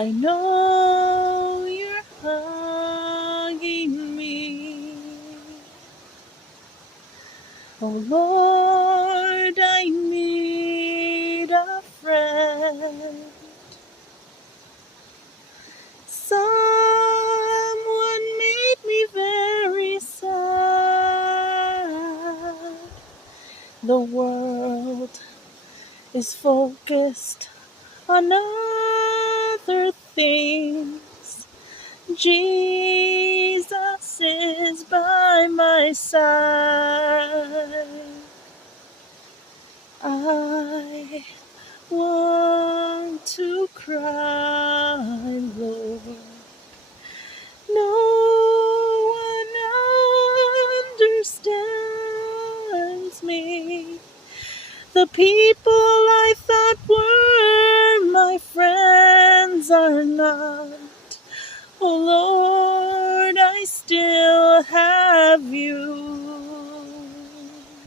I know you're hugging me. Oh Lord, I need a friend. Someone made me very sad. The world is focused on other things. Jesus is by my side. I want to cry, Lord. No one understands me. The people I thought were my friends are not. Oh Lord, I still have you.